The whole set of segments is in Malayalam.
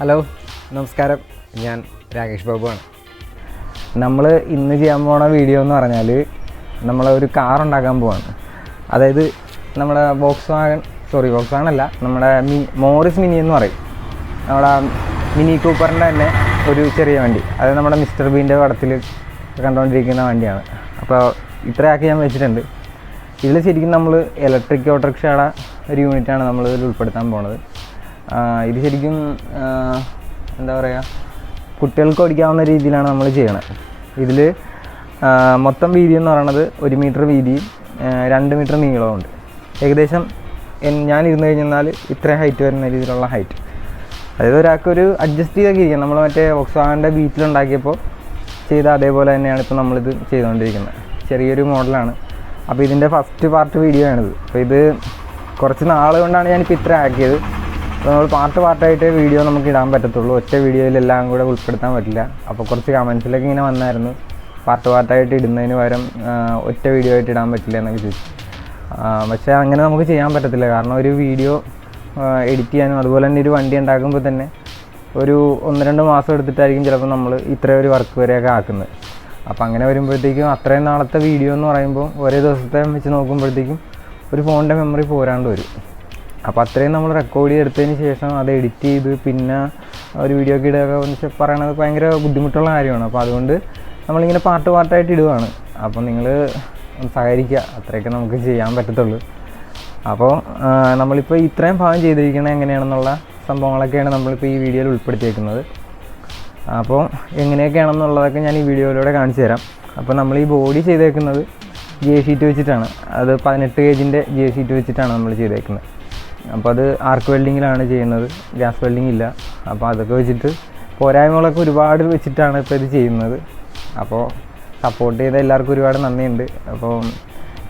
ഹലോ നമസ്കാരം, ഞാൻ രാകേഷ് ബാബുവാണ്. നമ്മൾ ഇന്ന് ചെയ്യാൻ പോകുന്ന വീഡിയോ എന്ന് പറഞ്ഞാൽ നമ്മളൊരു കാർ ഉണ്ടാക്കാൻ പോവാണ്. അതായത് നമ്മുടെ വോക്സ് വാഗൺ അല്ല, നമ്മുടെ മോറിസ് മിനി എന്ന് പറയും. നമ്മുടെ മിനി കൂപ്പറിൻ്റെ തന്നെ ഒരു ചെറിയ വണ്ടി, അതായത് നമ്മുടെ മിസ്റ്റർ ബീൻ്റെ പടത്തിൽ കണ്ടുകൊണ്ടിരിക്കുന്ന വണ്ടിയാണ്. അപ്പോൾ ഇത്രയാക്കി ഞാൻ വെച്ചിട്ടുണ്ട്. ഇതിൽ ശരിക്കും നമ്മൾ ഇലക്ട്രിക് ഓട്ടോറിക്ഷയുടെ ഒരു യൂണിറ്റാണ് നമ്മളിതിൽ ഉൾപ്പെടുത്താൻ പോകുന്നത്. ഇത് ശരിക്കും എന്താ പറയുക, കുട്ടികൾക്ക് ഓടിക്കാവുന്ന രീതിയിലാണ് നമ്മൾ ചെയ്യണത്. ഇതിൽ മൊത്തം വീതി എന്ന് പറയുന്നത് 1 മീറ്റർ വീതിയും 2 മീറ്റർ നീളമുണ്ട്. ഏകദേശം ഞാൻ ഇരുന്ന് കഴിഞ്ഞാൽ ഇത്രയും ഹൈറ്റ് വരുന്ന രീതിയിലുള്ള ഹൈറ്റ്. അതായത് ഒരാൾക്കൊരു അഡ്ജസ്റ്റ് ചെയ്തൊക്കെ ഇരിക്കാം. നമ്മൾ മറ്റേ വോക്സ്വാഗണിൻ്റെ ബീറ്റിലുണ്ടാക്കിയപ്പോൾ ചെയ്ത അതേപോലെ തന്നെയാണ് ഇപ്പോൾ നമ്മളിത് ചെയ്തുകൊണ്ടിരിക്കുന്നത്. ചെറിയൊരു മോഡലാണ്. അപ്പോൾ ഇതിൻ്റെ ഫസ്റ്റ് പാർട്ട് വീഡിയോ ആണിത്. അപ്പോൾ ഇത് കുറച്ച് നാൾ കൊണ്ടാണ് ഞാനിപ്പോൾ ഇത്ര ആക്കിയത്. അപ്പോൾ നമ്മൾ പാർട്ടായിട്ട് വീഡിയോ നമുക്ക് ഇടാൻ പറ്റത്തുള്ളൂ. ഒറ്റ വീഡിയോയിലെല്ലാം കൂടെ ഉൾപ്പെടുത്താൻ പറ്റില്ല. അപ്പോൾ കുറച്ച് കമൻസിലൊക്കെ ഇങ്ങനെ വന്നായിരുന്നു, പാർട്ടായിട്ട് ഇടുന്നതിന് പകരം ഒറ്റ വീഡിയോ ആയിട്ട് ഇടാൻ പറ്റില്ല എന്നൊക്കെ ചോദിച്ചു. പക്ഷേ അങ്ങനെ നമുക്ക് ചെയ്യാൻ പറ്റത്തില്ല. കാരണം ഒരു വീഡിയോ എഡിറ്റ് ചെയ്യാനും അതുപോലെ തന്നെ ഒരു വണ്ടി ഉണ്ടാക്കുമ്പോൾ തന്നെ ഒരു 1-2 മാസം എടുത്തിട്ടായിരിക്കും ചിലപ്പോൾ നമ്മൾ ഇത്രയും ഒരു വർക്ക് വരെയൊക്കെ ആക്കുന്നത്. അപ്പോൾ അങ്ങനെ വരുമ്പോഴത്തേക്കും അത്രയും നാളത്തെ വീഡിയോ എന്ന് പറയുമ്പോൾ ഒരേ ദിവസത്തെ വെച്ച് നോക്കുമ്പോഴത്തേക്കും ഒരു ഫോണിൻ്റെ മെമ്മറി പോരാണ്ട് വരും. അപ്പോൾ അത്രയും നമ്മൾ റെക്കോർഡ് ചെയ്തെടുത്തതിന് ശേഷം അത് എഡിറ്റ് ചെയ്ത് പിന്നെ ഒരു വീഡിയോ ഒക്കെ ഇടുക പറയണത് ഭയങ്കര ബുദ്ധിമുട്ടുള്ള കാര്യമാണ്. അപ്പോൾ അതുകൊണ്ട് നമ്മളിങ്ങനെ പാർട്ടായിട്ട് ഇടുകയാണ്. അപ്പോൾ നിങ്ങൾ സഹകരിക്കുക, അത്രയൊക്കെ നമുക്ക് ചെയ്യാൻ പറ്റത്തുള്ളൂ. അപ്പോൾ നമ്മളിപ്പോൾ ഇത്രയും ഭാഗം ചെയ്തിരിക്കുന്നത് എങ്ങനെയാണെന്നുള്ള സംഭവങ്ങളൊക്കെയാണ് നമ്മളിപ്പോൾ ഈ വീഡിയോയിൽ ഉൾപ്പെടുത്തിയേക്കുന്നത്. അപ്പോൾ എങ്ങനെയൊക്കെയാണെന്നുള്ളതൊക്കെ ഞാൻ ഈ വീഡിയോയിലൂടെ കാണിച്ചു തരാം. അപ്പോൾ നമ്മൾ ഈ ബോഡി ചെയ്തേക്കുന്നത് ജെ ഷീറ്റ് വെച്ചിട്ടാണ്. അത് 18 ഗേജിൻ്റെ ജെ ഷീറ്റ് വെച്ചിട്ടാണ് നമ്മൾ ചെയ്തേക്കുന്നത്. അപ്പോൾ അത് ആർക്ക് വെൽഡിങ്ങിലാണ് ചെയ്യുന്നത്, ഗ്യാസ് വെൽഡിങ് ഇല്ല. അപ്പോൾ അതൊക്കെ വെച്ചിട്ട് പോരായ്മകളൊക്കെ ഒരുപാട് വെച്ചിട്ടാണ് ഇപ്പോൾ ഇത് ചെയ്യുന്നത്. അപ്പോൾ സപ്പോർട്ട് ചെയ്ത എല്ലാവർക്കും ഒരുപാട് നന്ദിയുണ്ട്. അപ്പോൾ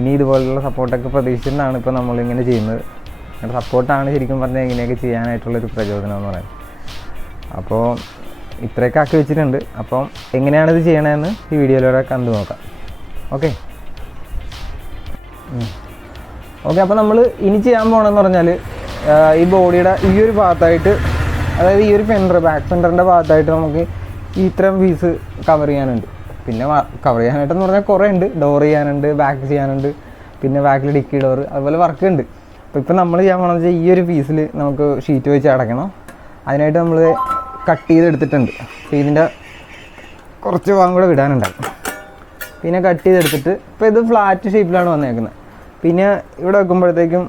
ഇനി ഇതുപോലുള്ള സപ്പോർട്ടൊക്കെ പ്രതീക്ഷിച്ചിട്ടാണ് ഇപ്പോൾ നമ്മളിങ്ങനെ ചെയ്യുന്നത്. നിങ്ങളുടെ സപ്പോർട്ടാണ് ശരിക്കും പറഞ്ഞാൽ ഇങ്ങനെയൊക്കെ ചെയ്യാനായിട്ടുള്ളൊരു പ്രചോദനം എന്ന് പറയുന്നത്. അപ്പോൾ ഇത്രയൊക്കെ ആക്കി വെച്ചിട്ടുണ്ട്. അപ്പം എങ്ങനെയാണിത് ചെയ്യണമെന്ന് ഈ വീഡിയോയിലൂടെ കണ്ടു നോക്കാം. ഓക്കെ, അപ്പോൾ നമ്മൾ ഇനി ചെയ്യാൻ പോകണമെന്ന് പറഞ്ഞാൽ ഈ ബോഡിയുടെ ഈ ഒരു ഭാഗത്തായിട്ട്, അതായത് ഈ ഒരു ബാക്ക് ഫെൻഡറിൻ്റെ ഭാഗത്തായിട്ട് നമുക്ക് ഇത്രയും പീസ് കവർ ചെയ്യാനുണ്ട്. പിന്നെ കവർ ചെയ്യാനായിട്ടെന്ന് പറഞ്ഞാൽ കുറേ ഉണ്ട്. ഡോർ ചെയ്യാനുണ്ട്, ബാക്ക് ചെയ്യാനുണ്ട്, പിന്നെ ബാക്കിൽ ഡിക്കി ഡോർ, അതുപോലെ വർക്ക് ഉണ്ട്. അപ്പോൾ ഇപ്പോൾ നമ്മൾ ചെയ്യാൻ പോകണമെന്ന് വെച്ചാൽ ഈ ഒരു പീസിൽ നമുക്ക് ഷീറ്റ് വെച്ച് അടയ്ക്കണം. അതിനായിട്ട് നമ്മൾ കട്ട് ചെയ്തെടുത്തിട്ടുണ്ട്. അപ്പോൾ ഇതിൻ്റെ കുറച്ച് ഭാഗം കൂടെ വിടാനുണ്ടാവും. പിന്നെ കട്ട് ചെയ്തെടുത്തിട്ട് ഇപ്പോൾ ഇത് ഫ്ലാറ്റ് ഷേപ്പിലാണ് വന്നേക്കുന്നത്. പിന്നെ ഇവിടെ വെക്കുമ്പോഴത്തേക്കും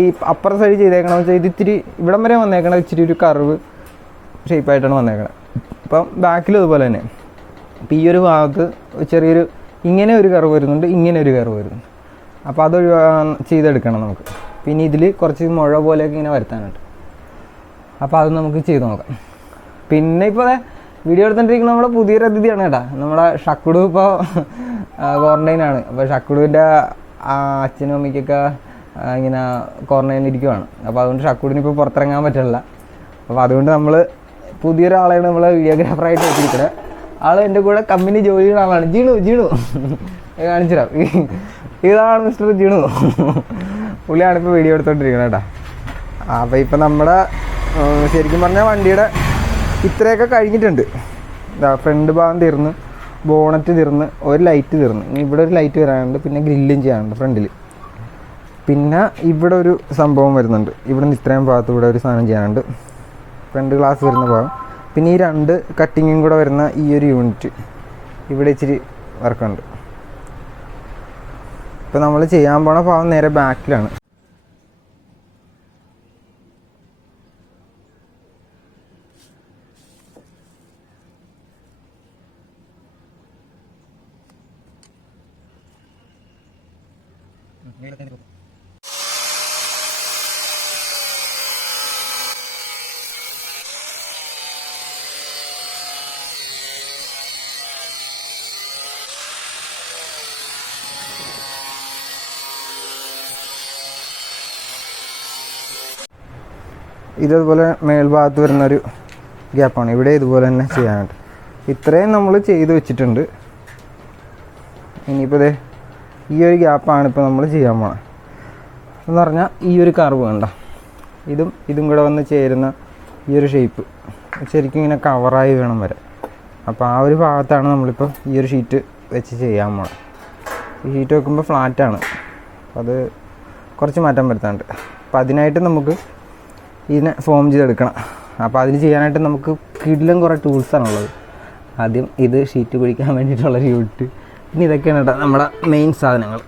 ഈ അപ്പർ സൈഡ് ചെയ്തേക്കണമെന്ന് വെച്ചാൽ ഇത് ഇത്തിരി ഇവിടം വരെ വന്നേക്കണം, ഇച്ചിരി ഒരു കർവ് ഷേപ്പായിട്ടാണ് വന്നേക്കുന്നത്. അപ്പം ബാക്കിലും അതുപോലെ തന്നെ. അപ്പോൾ ഈ ഒരു ഭാഗത്ത് ചെറിയൊരു ഇങ്ങനെ ഒരു കർവ് വരുന്നുണ്ട്, ഇങ്ങനെ ഒരു കർവ് വരുന്നുണ്ട്. അപ്പോൾ അത് ചെയ്തെടുക്കണം നമുക്ക്. പിന്നെ ഇതിൽ കുറച്ച് മുഴ പോലെയൊക്കെ ഇങ്ങനെ വരുത്താനുണ്ട്. അപ്പോൾ അത് നമുക്ക് ചെയ്ത് നോക്കാം. പിന്നെ ഇപ്പോൾ വീഡിയോ എടുത്തുകൊണ്ടിരിക്കുന്ന നമ്മുടെ പുതിയൊരു അതിഥിയാണ് കേട്ടോ. നമ്മുടെ ഷക്കുടു ഇപ്പോൾ ക്വാറന്റൈനാണ്. അപ്പോൾ ഷക്കുടുവിൻ്റെ അച്ഛനും അമ്മയ്ക്കൊക്കെ ഇങ്ങനെ ക്വാറന്റൈനിലിരിക്കുവാണ്. അപ്പോൾ അതുകൊണ്ട് ഷക്കുടിന് ഇപ്പോൾ പുറത്തിറങ്ങാൻ പറ്റില്ല. അപ്പോൾ അതുകൊണ്ട് നമ്മൾ പുതിയൊരാളെയാണ് നമ്മൾ വീഡിയോഗ്രാഫറായിട്ട് വെച്ചിരിക്കുന്നത്. ആൾ എൻ്റെ കൂടെ കമ്പനി ജോലി ചെയ്യുന്ന ആളാണ്. ജീണു കാണിച്ചിടാം. ഇതാണ് മിസ്റ്റർ ജീണു. പുള്ളിയാണ് ഇപ്പോൾ വീഡിയോ എടുത്തുകൊണ്ടിരിക്കുന്നത് കേട്ടോ. അപ്പോൾ ഇപ്പം നമ്മുടെ ശരിക്കും പറഞ്ഞാൽ വണ്ടിയുടെ ഇത്രയൊക്കെ കഴിഞ്ഞിട്ടുണ്ട്. ഫ്രണ്ട് ഭാഗം തീർന്ന്, ബോണറ്റ് തീർന്ന്, ഒരു ലൈറ്റ് തീർന്ന്, ഇനി ഇവിടെ ഒരു ലൈറ്റ് വരാനുണ്ട്, പിന്നെ ഗ്രില്ലും ചെയ്യാനുണ്ട് ഫ്രണ്ടിൽ. പിന്നെ ഇവിടെ ഒരു സംഭവം വരുന്നുണ്ട്. ഇവിടെ നിന്ന് ഇത്രയും ഭാഗത്ത് ഇവിടെ ഒരു സാധനം ചെയ്യാനുണ്ട്, ഫ്രണ്ട് ഗ്ലാസ് വരുന്ന ഭാഗം. പിന്നെ ഈ 2 കട്ടിങ്ങും കൂടെ വരുന്ന ഈ ഒരു യൂണിറ്റ് ഇവിടെ ഇച്ചിരി വർക്കുണ്ട്. ഇപ്പോൾ നമ്മൾ ചെയ്യാൻ പോണ ഭാഗം നേരെ ബാക്കിലാണ്. ഇതുപോലെ മേൽഭാഗത്ത് വരുന്നൊരു ഗ്യാപ്പാണ്. ഇവിടെ ഇതുപോലെ തന്നെ ചെയ്യാനായിട്ട് ഇത്രയും നമ്മൾ ചെയ്ത് വെച്ചിട്ടുണ്ട്. ഇനിയിപ്പോൾ ഈ ഒരു ഗ്യാപ്പാണ് ഇപ്പോൾ നമ്മൾ ചെയ്യാൻ പോണത് എന്ന് പറഞ്ഞാൽ ഈ ഒരു കർവ് കണ്ട, ഇതും കൂടെ വന്ന് ചേരുന്ന ഈ ഒരു ഷേപ്പ് ശരിക്കും ഇങ്ങനെ കവറായി വേണം വരാൻ. അപ്പോൾ ആ ഒരു ഭാഗത്താണ് നമ്മളിപ്പോൾ ഈ ഒരു ഷീറ്റ് വെച്ച് ചെയ്യാൻ പോണത്. ഈ ഷീറ്റ് വെക്കുമ്പോൾ ഫ്ലാറ്റാണ്, അപ്പോൾ അത് കുറച്ച് മാറ്റം വരുത്താനുണ്ട്. അപ്പോൾ അതിനായിട്ട് നമുക്ക് ഇതിനെ ഫോം ചെയ്തെടുക്കണം. അപ്പോൾ അതിന് ചെയ്യാനായിട്ട് നമുക്ക് കിടിലം കുറേ ടൂൾസാണുള്ളത്. ആദ്യം ഇത് ഷീറ്റ് പിടിക്കാൻ വേണ്ടിയിട്ടുള്ള യൂണിറ്റ്, പിന്നെ ഇതൊക്കെയാണ് കേട്ടോ നമ്മുടെ മെയിൻ സാധനങ്ങൾ.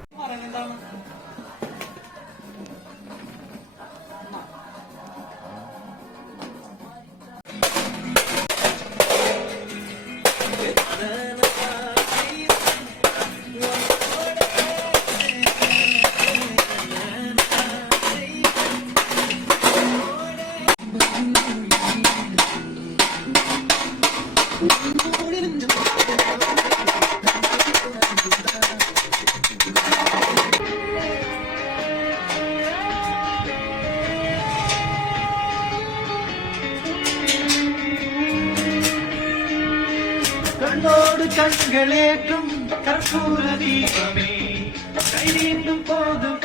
கண்ணோடு கண்களேற்றும் கற்பூர தீபமே கை நீண்டும் போதும்.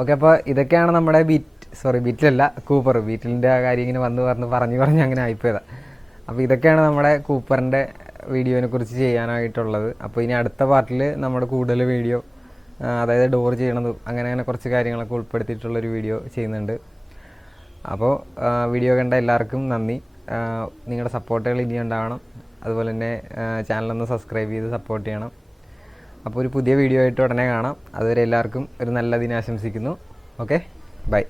ഓക്കെ, അപ്പോൾ ഇതൊക്കെയാണ് നമ്മുടെ ബീറ്റിലല്ല കൂപ്പർ. ബീറ്റിലിൻ്റെ ആ കാര്യം ഇങ്ങനെ പറഞ്ഞ് അങ്ങനെ ആയിപ്പോയതാണ്. അപ്പോൾ ഇതൊക്കെയാണ് നമ്മുടെ കൂപ്പറിൻ്റെ വീഡിയോനെ കുറിച്ച് ചെയ്യാനായിട്ടുള്ളത്. അപ്പോൾ ഇനി അടുത്ത പാർട്ടിൽ നമ്മുടെ കൂടുതൽ വീഡിയോ, അതായത് ഡോർ ചെയ്യണതും അങ്ങനെ കുറച്ച് കാര്യങ്ങളൊക്കെ ഉൾപ്പെടുത്തിയിട്ടുള്ളൊരു വീഡിയോ ചെയ്യുന്നുണ്ട്. അപ്പോൾ വീഡിയോ കണ്ട എല്ലാവർക്കും നന്ദി. നിങ്ങളുടെ സപ്പോർട്ടുകൾ ഇനി ഉണ്ടാവണം. അതുപോലെ തന്നെ ചാനലൊന്ന് സബ്സ്ക്രൈബ് ചെയ്ത് സപ്പോർട്ട് ചെയ്യണം. അപ്പോൾ ഒരു പുതിയ വീഡിയോ ആയിട്ട് ഉടനെ കാണാം. അതുവരെ എല്ലാവർക്കും ഒരു നല്ല ദിനം ആശംസിക്കുന്നു. Okay, by.